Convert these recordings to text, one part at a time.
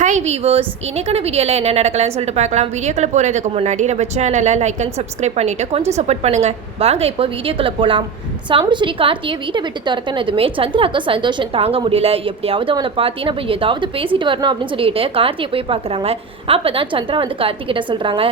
High viewers, இன்றைக்கான வீடியோவில் என்ன நடக்கலாம்னு சொல்லிட்டு பார்க்கலாம். வீடியோக்குள்ளே போகிறதுக்கு முன்னாடி நம்ம சேனலை லைக் அண்ட் சப்ஸ்கிரைப் பண்ணிவிட்டு கொஞ்சம் சப்போர்ட் பண்ணுங்கள். வாங்க இப்போ வீடியோக்குள்ளே போகலாம். சாமுண்டீஸ்வரி கார்த்தியை வீட்டை விட்டு துரத்தினதுமே சந்திராவுக்கு சந்தோஷம் தாங்க முடியல. எப்படியாவது அவனை பார்த்து நம்ம ஏதாவது பேசிட்டு வரணும் அப்படின்னு சொல்லிட்டு கார்த்தியை போய் பார்க்குறாங்க. அப்போ தான் சந்திரா வந்து கார்த்திகிட்ட சொல்கிறாங்க,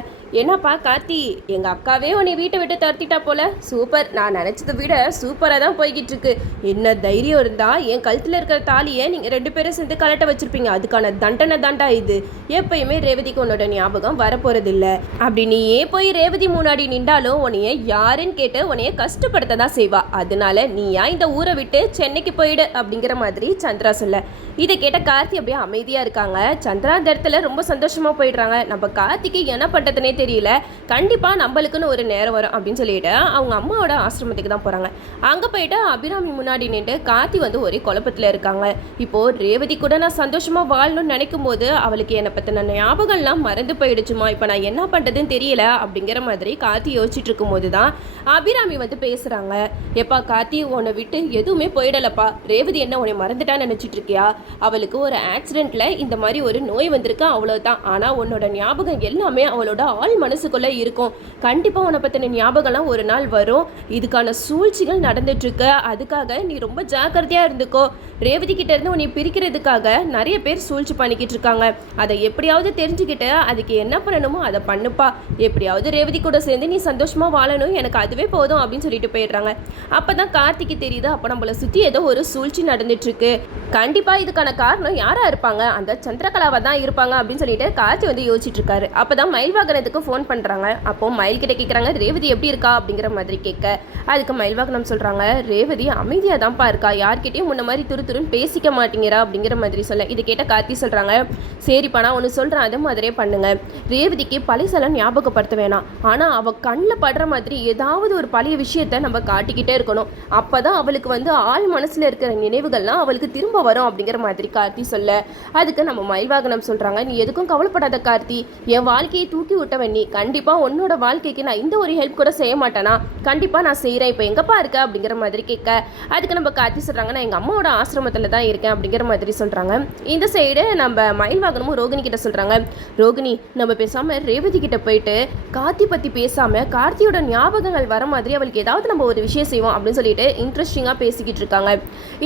என்னப்பா கார்த்தி, எங்கள் அக்காவே உன்னை வீட்டை விட்டு துரத்திட்டா போல. சூப்பர், நான் நினச்சதை விட சூப்பராக தான் போய்கிட்டு இருக்கு. என்ன தைரியம் இருந்தால் என் கழுத்தில் இருக்கிற தாலியை நீங்கள் 2 பேரும் சேர்ந்து கலட்ட வச்சுருப்பீங்க. அதுக்கான தண்டனை தாண்டா இது. எப்பயுமே ரேவதிக்கு உன்னோட ஞாபகம் வரப்போறதில்ல. அப்படி நீயே போய் ரேவதி முன்னாடி நின்றாலும் உன்னைய யாருன்னு கேட்டு உன்னைய கஷ்டப்படுத்த தான் செய்வா. அதனால நீயா இந்த ஊரை விட்டு சென்னைக்கு போயிடு அப்படிங்கிற மாதிரி சந்திரா சொல்ல. இதை கேட்ட கார்த்தி அப்படியே அமைதியாக இருக்காங்க. சந்திரா அந்த இடத்துல ரொம்ப சந்தோஷமாக போயிடுறாங்க. நம்ம கார்த்திக்கு என்ன பண்ணுறதுனே தெரியல, கண்டிப்பாக நம்மளுக்குன்னு ஒரு நேரம் வரும் அப்படின்னு சொல்லிட்டு அவங்க அம்மாவோட ஆசிரமத்துக்கு தான் போகிறாங்க. அங்கே போயிட்டு அபிராமி முன்னாடி நின்று கார்த்தி வந்து ஒரே குழப்பத்தில் இருக்காங்க. இப்போது ரேவதி கூட நான் சந்தோஷமாக வாழணும்னு நினைக்கும் போது அவளுக்கு என்னை பற்றின ஞாபகம்லாம் மறந்து போயிடுச்சுமா. இப்போ நான் என்ன பண்ணுறதுன்னு தெரியல அப்படிங்கிற மாதிரி கார்த்தி யோசிச்சுட்டு இருக்கும்போது தான் அபிராமி வந்து பேசுகிறாங்க. எப்பா கார்த்தி, உன்னை விட்டு எதுவுமே போயிடலப்பா. ரேவதி என்ன உன்னை மறந்துட்டான்னு நினச்சிட்டு இருக்கியா? அவளுக்கு ஒரு ஆக்சிடெண்ட்டில் இந்த மாதிரி ஒரு நோய் வந்திருக்கு, அவ்வளோதான். ஆனால் உன்னோட ஞாபகம் எல்லாமே அவளோட ஆள் மனசுக்குள்ளே இருக்கும். கண்டிப்பாக உன்னை பற்றின ஞாபகம்லாம் ஒரு நாள் வரும். இதுக்கான சூழ்ச்சிகள் நடந்துட்டுருக்கு. அதுக்காக நீ ரொம்ப ஜாக்கிரதையாக இருந்துக்கோ. ரேவதி கிட்ட இருந்து உன்னை பிரிக்கிறதுக்காக நிறைய பேர் சூழ்ச்சி பண்ணிக்கிட்டு இருக்காங்க. அதை எப்படியாவது தெரிஞ்சுக்கிட்டு அதுக்கு என்ன பண்ணணுமோ அதை பண்ணுப்பா. எப்படியாவது ரேவதி கூட சேர்ந்து நீ சந்தோஷமாக வாழணும், எனக்கு அதுவே போதும் அப்படின்னு சொல்லிட்டு போயிடுறாங்க. அப்போ தான் கார்த்திக்கு தெரியுது, அப்போ நம்மளை சுற்றி ஏதோ ஒரு சூழ்ச்சி நடந்துட்டுருக்கு. கண்டிப்பாக இதுக்கான காரணம் யாராக இருப்பாங்க, அந்த சந்திரகலாவாக தான் இருப்பாங்க அப்படின்னு சொல்லிட்டு கார்த்தி வந்து யோசிச்சுட்டு இருக்காரு. அப்போ தான் மயில் வாகனத்துக்கு ஃபோன் பண்ணுறாங்க. அப்போது மயில் கிட்ட கேட்குறாங்க, ரேவதி எப்படி இருக்கா அப்படிங்கிற மாதிரி கேட்க, அதுக்கு மயில் வாகனம் சொல்கிறாங்க, ரேவதி அமைதியாக தான்ப்பா இருக்கா, யார்கிட்டையும் முன்ன மாதிரி துருன்னு பேசிக்க மாட்டேங்கிறா அப்படிங்கிற மாதிரி சொல்ல. இதை கேட்ட கார்த்தி சொல்கிறாங்க, சரிப்பா நான் ஒன்று சொல்கிறேன், அதே மாதிரியே பண்ணுங்க. ரேவதிக்கு பழைசெல்லாம் ஞாபகப்படுத்த வேணாம், ஆனால் அவள் கண்ணில் படுற மாதிரி ஏதாவது ஒரு பழைய விஷயத்த நம்ம காட்டிக்கிட்டே இருக்கணும். அப்போ தான் அவளுக்கு வந்து ஆள் மனசில் இருக்கிற நினைவுகள்லாம் அவளுக்கு திரும்ப வரும் அப்படிங்கிற மாதிரி கார்த்தி சொல்ல, அதுக்கு நம்ம மயில் வாகனம் சொல்கிறாங்க, நீ எதுக்கும் கவலைப்படாத கார்த்தி, என் வாழ்க்கையை தூக்கி விட்டவன் நீ. கண்டிப்பாக உன்னோட வாழ்க்கைக்கு நான் இந்த ஒரு ஹெல்ப் கூட செய்ய மாட்டேனா, கண்டிப்பாக நான் செய்கிறேன். இப்போ எங்கப்பா இருக்க அப்படிங்கிற மாதிரி கேட்க, அதுக்கு நம்ம கார்த்தி சொல்கிறாங்க, நான் எங்கள் அம்மாவோட ஆசிரமத்தில் தான் இருக்கேன் அப்படிங்கிற மாதிரி சொல்கிறாங்க. இந்த சைடு நம்ம மயில் வாகனமும் ரோகிணி கிட்ட சொல்கிறாங்க, ரோகிணி நம்ம பேசாமல் ரேவதி கிட்ட போயிட்டு கார்த்தி பற்றி பேசாமல் கார்த்தியோட ஞாபகங்கள் வர மாதிரி அவளுக்கு ஏதாவது நம்ம ஒரு விஷயம் செய்வோம் அப்படின்னு சொல்லிட்டு இன்ட்ரெஸ்டிங்காக பேசிக்கிட்டு இருக்காங்க.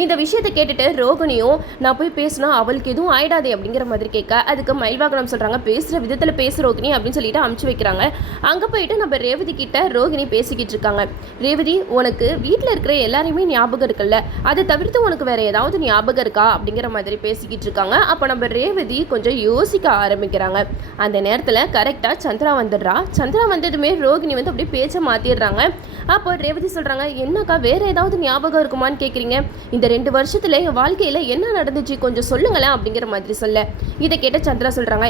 இந்த விஷயத்தை கேட்டுட்டு ரோகிணியும், நான் போய் பேசினா அவளுக்கு எதுவும் ஆயிடாதே அப்படிங்கிற மாதிரி கேட்க, அதுக்கு மயில் வாகனம் சொல்கிறாங்க, பேசுகிற விதத்தில் பேசு ரோகிணி அப்படின்னு சொல்லிட்டு அமுச்சு வைக்கிறாங்க. அங்கே போயிட்டு நம்ம ரேவதி கிட்ட ரோகிணி பேசிக்கிட்டு இருக்காங்க. ரேவதி, உனக்கு வீட்டில் இருக்கிற எல்லாரையுமே ஞாபகம் இருக்குல்ல, அதை தவிர்த்து உனக்கு வேற ஏதாவது ஞாபகம் இருக்கா அப்படிங்கிற மாதிரி பேசிக்கிட்டு இருக்காங்க. அப்போ நம்ம ரேவதி கொஞ்சம் யோசிக்க ஆரம்பிக்கிறாங்க. அந்த நேரத்தில் கரெக்டாக சந்திரா வந்துடுறா. சந்திரா வந்ததுமே ரோகிணி வந்து அப்படியே பேச்சை மாற்றிடுறாங்க. அப்போ ரேவதி சொல்கிறாங்க, என்னக்கா வேற ஏதாவது ஞாபகம் இருக்குமான்னு கேட்குறீங்க, இந்த 2 வருஷத்துல என் வாழ்க்கையில் என்ன நடந்துச்சு கொஞ்சம் சொல்லுங்களேன் அப்படிங்கிற மாதிரி சொல்ல. இதை கேட்ட சந்திரா சொல்கிறாங்க,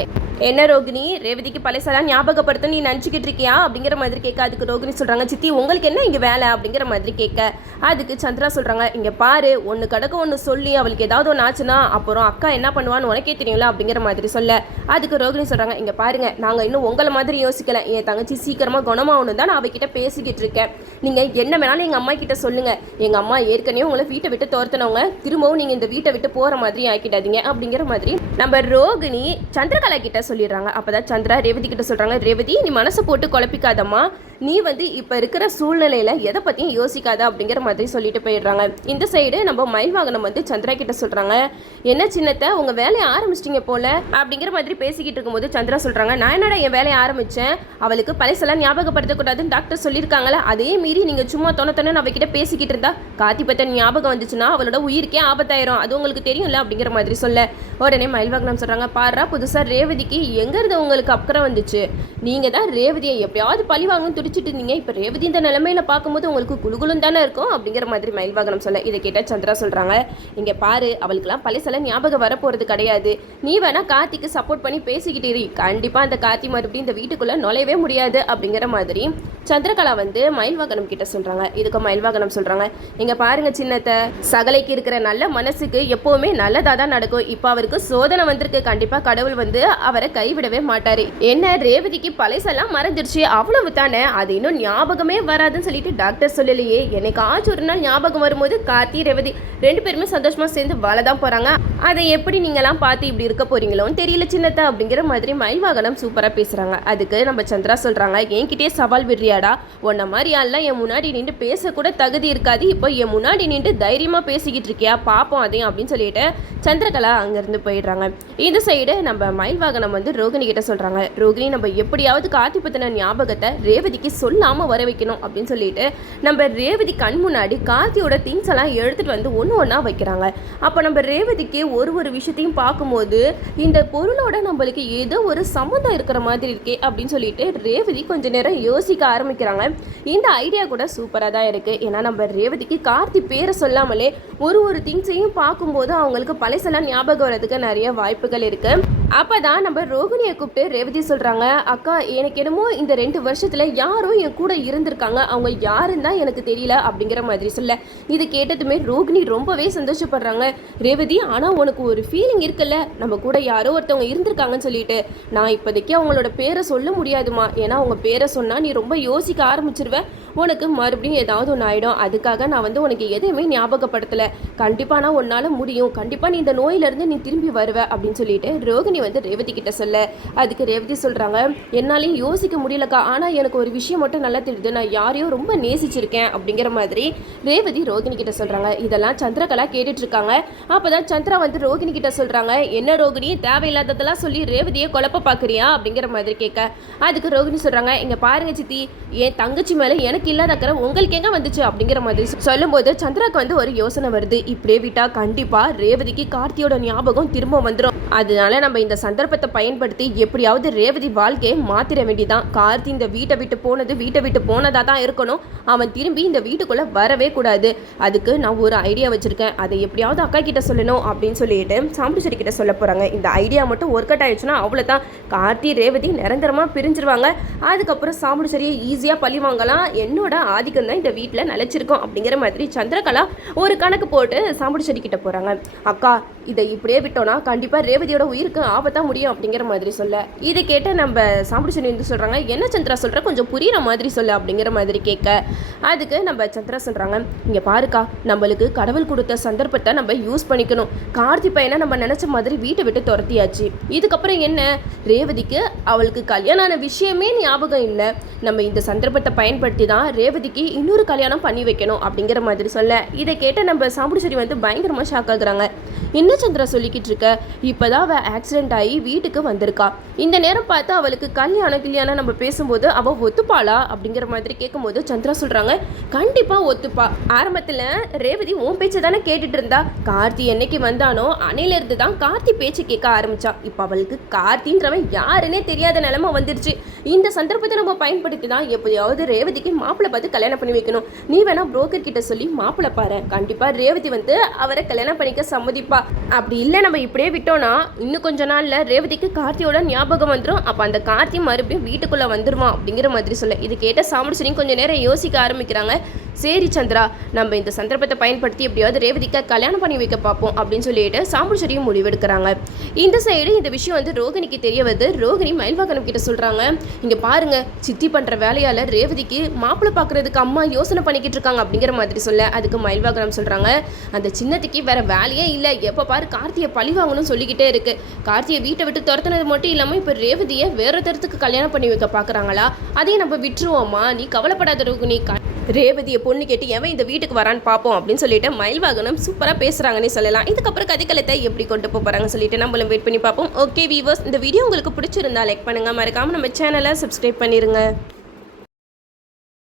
என்ன ரோகிணி, ரேவதிக்கு பழைசெல்லாம் ஞாபகப்படுத்த நீ நினச்சிக்கிட்டு இருக்கியா அப்படிங்கிற மாதிரி கேட்க, அதுக்கு ரோகிணி சொல்கிறாங்க, சித்தி உங்களுக்கு என்ன இங்கே வேலை அப்படிங்கிற மாதிரி கேட்க, அதுக்கு சந்திரா சொல்கிறாங்க, இங்கே பாரு, ஒன்று கடக்க ஒன்று சொல்லி அவளுக்கு ஏதாவது ஒன்று ஆச்சுன்னா அப்புறம் அக்கா என்ன பண்ணுவான்னு உனக்கே தெரியும்ல அப்படிங்கிற மாதிரி சொல்ல. அதுக்கு ரோகிணி சொல்கிறாங்க, இங்கே பாருங்க, நாங்கள் இன்னும் உங்களை மாதிரி யோசிக்கல, என் தங்கச்சி சீக்கிரமாக குணமாகணும் தான் நான் அவகிட்ட பேசிக்கிட்டு இருக்கேன். நீங்கள் என்ன வேணாலும் எங்கள் அம்மா கிட்ட சொல்லுங்கள். எங்கள் அம்மா ஏற்கனவே உங்களை வீட்டை விட்டு துரத்தினவங்க, திரும்பவும் நீங்கள் இந்த வீட்டை விட்டு போகிற மாதிரி ஆக்கிடாதீங்க அப்படிங்கிற மாதிரி நம்ம ரோகிணி சந்திரகலா கிட்ட சொல்லிடுறாங்க. அப்போதான் சந்திரா ரேவதி கிட்ட சொல்கிறாங்க, ரேவதி நீ மனசை போட்டு குழப்பிக்காதம்மா, நீ வந்து இப்போ இருக்கிற சூழ்நிலையில் எதை பற்றியும் யோசிக்காத அப்படிங்கிற மாதிரி சொல்லிட்டு போயிடுறாங்க. இந்த சைடு நம்ம மயில் வாகனம் வந்து சந்திரா கிட்ட சொல்கிறாங்க, என்ன சின்னத்தை உங்கள் வேலையை ஆரம்பிச்சிட்டிங்க போல அப்படிங்கிற மாதிரி பேசிக்கிட்டு இருக்கும்போது சந்திரா சொல்கிறாங்க, நான் என்னடா என் வேலையை ஆரம்பித்தேன், அவளுக்கு பழைசெல்லாம் ஞாபகப்படுத்தக்கூடாதுன்னு டாக்டர் சொல்லியிருக்காங்களே, அதே மீறி நீங்கள் சும்மா தொண்ணு அவகிட்ட பேசிக்கிட்டு இருந்தா கார்த்தி பற்றி ஞாபகம் வந்துச்சுன்னா அவளோட உயிருக்கே ஆபத்தாயிரும், அது உங்களுக்கு தெரியும்ல அப்படிங்கிற மாதிரி சொல்ல. உடனே மயில் வாகனம் சொல்கிறாங்க, பாரா புதுசாக ரேவதிக்கு எங்கேருந்து உங்களுக்கு அக்கறை வந்துச்சு, நீங்கள் தான் ரேவதியை எப்படியாவது பழி வாங்கணும்னு துடிச்சிட்டு இருந்தீங்க, இப்போ ரேவதி இந்த நிலைமையில பார்க்கும்போது உங்களுக்கு குழுகுலும் தானே இருக்கும் அப்படிங்கிற மாதிரி மயில் வாகனம் சொல்ல. இதை கேட்டால் சந்திரா சொல்கிறாங்க, இங்கே பாரு, அவளுக்குலாம் பழைசெல்லாம் ஞாபகம் வரப்போகிறது கிடையாது, நீ வேணா கார்த்திக்கு சப்போர்ட் பண்ணி பேசிக்கிட்டே இரு, கண்டிப்பாக அந்த கார்த்தி மறுபடியும் இந்த வீட்டுக்குள்ளே நுழையவே முடியாது அப்படிங்கிற மாதிரி சந்திரகலா வந்து மயில் வாகனம் கிட்ட சொல்கிறாங்க. இதுக்கு மயில் வாகனம் சொல்கிறாங்க, இங்கே பாருங்க சின்னத்தை, சகலைக்கு இருக்கிற நல்ல மனசுக்கு எப்போவுமே நல்லதாக தான் நடக்கும், இப்போ அவருக்கு சோதனை வந்திருக்கு, கண்டிப்பாக கடவுள் வந்து அவரை கைவிடவே மாட்டார். என்ன ரேவதிக்கு பழைசெல்லாம் மறைஞ்சிருச்சு அவ்வளவு தானே, அது இன்னும் ஞாபகமே வராதுன்னு சொல்லிட்டு டாக்டர் சொல்லலையே, என்னைக்காச்சும் ஒரு நாள் ஞாபகம் வரும்போது கார்த்தி ரேவதி 2 பேருமே சந்தோஷமா சேர்ந்து வாழ தான் போறாங்க. அதை எப்படி நீங்களாம் பார்த்து இப்படி இருக்க போறீங்களோன்னு தெரியல சின்னத்த அப்படிங்கிற மாதிரி மயில்வாகனம் சூப்பரா பேசுறாங்க. அதுக்கு நம்ம சந்திரா சொல்றாங்க, என்கிட்டயே சவால் விடுறியாடா, உன்ன மாதிரி ஆள்லாம் என் முன்னாடி நின்று பேசக்கூட தகுதி இருக்காது, இப்போ என் முன்னாடி நின்று தைரியமா பேசிக்கிட்டு இருக்கியா, பாப்போம் அதையும் அப்படின்னு சொல்லிட்டு சந்திரகலா அங்கிருந்து போயிடுறாங்க. இந்த சைடு நம்ம மயில்வாகனம் வந்து ரோகிணி கிட்ட சொல்றாங்க, ரோகிணி நம்ம எப்படியாவது கார்த்தி பத்தின ஞாபகத்தை ரேவதிக்கு சொல்லாம வர வைக்கணும் அப்படின்னு சொல்லிட்டு நம்ம ரேவதி கண் முன்னாடி கார்த்தியோட திங்ஸ் எல்லாம் எடுத்துட்டு வந்து ஒன்று ஒன்றா வைக்கிறாங்க. அப்போ நம்ம ரேவதிக்கு ஒரு விஷயத்தையும் பார்க்கும்போது இந்த பொருளோட நம்மளுக்கு ஏதோ ஒரு சம்மந்தம் இருக்கிற மாதிரி இருக்கே அப்படின்னு சொல்லிட்டு ரேவதி கொஞ்ச நேரம் யோசிக்க ஆரம்பிக்கிறாங்க. இந்த ஐடியா கூட சூப்பராக தான் இருக்குது. ஏன்னா நம்ம ரேவதிக்கு கார்த்தி பேரை சொல்லாமலே ஒரு திங்ஸையும் பார்க்கும்போது அவங்களுக்கு பழசெல்லாம் ஞாபகம் வரதுக்கு நிறைய வாய்ப்புகள் இருக்குது. அப்போ தான் நம்ம ரோகிணியை கூப்பிட்டு ரேவதி சொல்கிறாங்க, அக்கா எனக்கு என்னமோ இந்த 2 வருஷத்தில் யாரோ என் கூட இருந்திருக்காங்க, அவங்க யாருன்னு தான் எனக்கு தெரியல அப்படிங்கிற மாதிரி சொல்ல. இது கேட்டதுமே ரோகிணி ரொம்பவே சந்தோஷப்படுறாங்க. ரேவதி, ஆனால் உனக்கு ஒரு ஃபீலிங் இருக்குல்ல, நம்ம கூட யாரோ ஒருத்தவங்க இருந்திருக்காங்கன்னு சொல்லிட்டு. நான் இப்போதைக்கு அவங்களோட பேரை சொல்ல முடியாதுமா, ஏன்னா அவங்க பேரை சொன்னால் நீ ரொம்ப யோசிக்க ஆரம்பிச்சிருவேன், உனக்கு மறுபடியும் ஏதாவது ஒன்று ஆகிடும். அதுக்காக நான் வந்து உனக்கு எதையுமே ஞாபகப்படுத்தலை. கண்டிப்பாக நான் உன்னால் முடியும், கண்டிப்பாக நீ இந்த நோயிலேருந்து நீ திரும்பி வருவ அப்படின்னு சொல்லிட்டு ரோகிணி வந்து ரேவதி கிட்ட சொல்ல. அதுக்கு ரேவதி சொல்கிறாங்க, என்னாலையும் யோசிக்க முடியலக்கா, ஆனால் எனக்கு ஒரு விஷயம் மட்டும் நல்லா தெரியுது, நான் யாரையும் ரொம்ப நேசிச்சிருக்கேன் அப்படிங்கிற மாதிரி ரேவதி ரோகிணி கிட்ட சொல்கிறாங்க. இதெல்லாம் சந்திரகலா கேட்டுட்டு இருக்காங்க. அப்போ தான் சந்திரா வந்து ரோகிணி கிட்ட சொல்கிறாங்க, என்ன ரோகிணி தேவையில்லாததெல்லாம் சொல்லி ரேவதியை குழப்ப பார்க்குறியா அப்படிங்கிற மாதிரி கேட்க. அதுக்கு ரோகிணி சொல்கிறாங்க, இங்கே பாருங்க சித்தி, என் தங்கச்சி மேலே எனக்கு இல்லாத அக்கறை உங்களுக்கு எங்கே வந்துச்சு அப்படிங்கிற மாதிரி சொல்லும்போது சந்திராக்கு வந்து ஒரு யோசனை வருது. இப்படியே விட்டா கண்டிப்பாக ரேவதிக்கு கார்த்தியோட ஞாபகம் திரும்ப வந்துடும். அதனால நம்ம இந்த சந்தர்ப்பத்தை பயன்படுத்தி எப்படியாவது ரேவதி வாழ்க்கையை மாத்திர வேண்டிதான். கார்த்தி இந்த வீட்டை விட்டு போனதாக தான் இருக்கணும், அவன் திரும்பி இந்த வீட்டுக்குள்ளே வரவே கூடாது. அதுக்கு நான் ஒரு ஐடியா வச்சுருக்கேன், அதை எப்படியாவது அக்கா கிட்ட சொல்லணும் அப்படின்னு சொல்லிட்டு சாம்பிச்சேரி கிட்ட சொல்ல போகிறாங்க. இந்த ஐடியா மட்டும் ஒர்க் அவுட் ஆயிடுச்சுன்னா அவ்வளோதான், கார்த்தி ரேவதி நிரந்தரமாக பிரிஞ்சிருவாங்க. அதுக்கப்புறம் சாம்பிச்சேரியை ஈஸியாக பழி வாங்கலாம், என்னோட ஆதிக்கம் தான் இந்த வீட்டில் நிலச்சிருக்கோம் அப்படிங்கிற மாதிரி சந்திரகலா ஒரு கணக்கு போட்டு சாம்பிச்சேரி கிட்ட போகிறாங்க. அக்கா, இதை இப்படியே விட்டோன்னா கண்டிப்பாக ரேவதியோட உயிருக்கு ஆபத்தாக முடியும் அப்படிங்கிற மாதிரி சொல்ல. இதை கேட்ட நம்ம சாம்பிச்சேரி வந்து சொல்கிறாங்க, என்ன சந்திரா சொல்கிற, கொஞ்சம் புரியுற மாதிரி சொல்ல அப்படிங்கிற மாதிரி கேட்க. அதுக்கு நம்ம சந்திரா சொல்கிறாங்க, இங்கே பாருக்கா, நம்மளுக்கு கடவுள் கொடுத்த சந்தர்ப்பத்தை நம்ம யூஸ் பண்ணிக்கணும். கார்த்தி பையனை நம்ம நினச்ச மாதிரி வீட்டை விட்டு துரத்தியாச்சு. இதுக்கப்புறம் என்ன, ரேவதிக்கு அவளுக்கு கல்யாணம் ஆன விஷயமே ஞாபகம் இல்லை. நம்ம இந்த சந்தர்ப்பத்தை பயன்படுத்தி தான் ரேவதிக்கு இன்னொரு கல்யாணம் பண்ணி வைக்கணும் அப்படிங்கிற மாதிரி சொல்ல. இதை கேட்ட நம்ம சாம்பிச்சேரி வந்து பயங்கரமாக ஷாக் ஆகுறாங்க. என்ன சந்திரா சொல்லிக்கிட்டு இருக்க, இப்போதான் அவள் ஆக்சிடென்ட் ஆகி வீட்டுக்கு வந்திருக்கா, இந்த நேரம் பார்த்து அவளுக்கு கல்யாணம் நம்ம பேசும்போது அவள் ஒத்துப்பாளா அப்படிங்கிற மாதிரி கேட்கும்போது சந்திரா சொல்கிறாங்க, கண்டிப்பாக ஒத்துப்பா. ஆரம்பத்தில் ரேவதி உன் பேச்சை தானே கேட்டுட்டு இருந்தா, கார்த்தி என்னைக்கு வந்தானோ அன்னையிலேருந்து தான் கார்த்தி பேச்சு கேட்க ஆரம்பிச்சா. இப்போ அவளுக்கு கார்த்தின்றவன் யாருன்னே தெரியாத நிலைமை வந்துருச்சு. இந்த சந்தர்ப்பத்தை நம்ம பயன்படுத்தி தான் எப்போயாவது ரேவதிக்கு மாப்பிள்ளை பார்த்து கல்யாணம் பண்ணி வைக்கணும். நீ வேணா புரோக்கர் கிட்ட சொல்லி மாப்பிள்ளை பாரு, கண்டிப்பாக ரேவதி வந்து அவரை கல்யாணம் பண்ணிக்க சம்மதிப்பா. அப்படி இல்லை நம்ம இப்படியே விட்டோம்னா இன்னும் கொஞ்ச நாள்ல ரேவதிக்கு கார்த்தியோட ஞாபகம் வந்துடும், அப்போ அந்த கார்த்தி மறுபடியும் வீட்டுக்குள்ளே வந்துருவான் அப்படிங்கிற மாதிரி சொல்ல. இது கேட்ட சாம்பிச்சேரி கொஞ்சம் நேரம் யோசிக்க ஆரம்பிக்கிறாங்க. சரி சந்திரா, நம்ம இந்த சந்தர்ப்பத்தை பயன்படுத்தி எப்படியாவது ரேவதிக்கு கல்யாணம் பண்ணி வைக்க பார்ப்போம் அப்படின்னு சொல்லிட்டு சாம்பிச்சேரியும் முடிவெடுக்கிறாங்க. இந்த சைடு இந்த விஷயம் வந்து ரோகிணிக்கு தெரிய வருது. ரோகிணி மயில்வாகனம் கிட்ட சொல்கிறாங்க, இங்கே பாருங்க, சித்தி பண்ணுற வேலையால் ரேவதிக்கு மாப்பிள்ளை பார்க்குறதுக்கு அம்மா யோசனை பண்ணிக்கிட்டு இருக்காங்க அப்படிங்கிற மாதிரி சொல்ல. அதுக்கு மயில்வாகனம் சொல்கிறாங்க, அந்த சின்னத்துக்கு வேற வேலையே இல்லை, எப்போ பாரு கார்த்தியை பழி வாங்கணும்னு சொல்லிக்கிட்டே இருக்கு. கார்த்தியை வீட்டை விட்டு துரத்துனது மட்டும் இல்லாமல் இப்போ ரேவதியை வேற தரத்துக்கு கல்யாணம் பண்ணி வைக்க பார்க்குறாங்களா, அதையும் நம்ம விட்டுருவோம்மா, நீ கவலைப்படாத ரோகிணி, ரேவதியை பொண்ணு கேட்டு எவன் இந்த வீட்டுக்கு வரான்னு பார்ப்போம் அப்படின்னு சொல்லிட்டு மயில்வாகனம் சூப்பராக பேசுகிறாங்கன்னு சொல்லலாம். இதுக்கப்புறம் கதைக்களத்தை எப்படி கொண்டு போகிறாங்கன்னு சொல்லிட்டு நம்மளும் வெயிட் பண்ணி பார்ப்போம். ஓகே வீவர்ஸ், இந்த வீடியோ உங்களுக்கு பிடிச்சிருந்தா லைக் பண்ணுங்கள், மறக்காமல் நம்ம சேனலை சப்ஸ்கிரைப் பண்ணிடுங்க.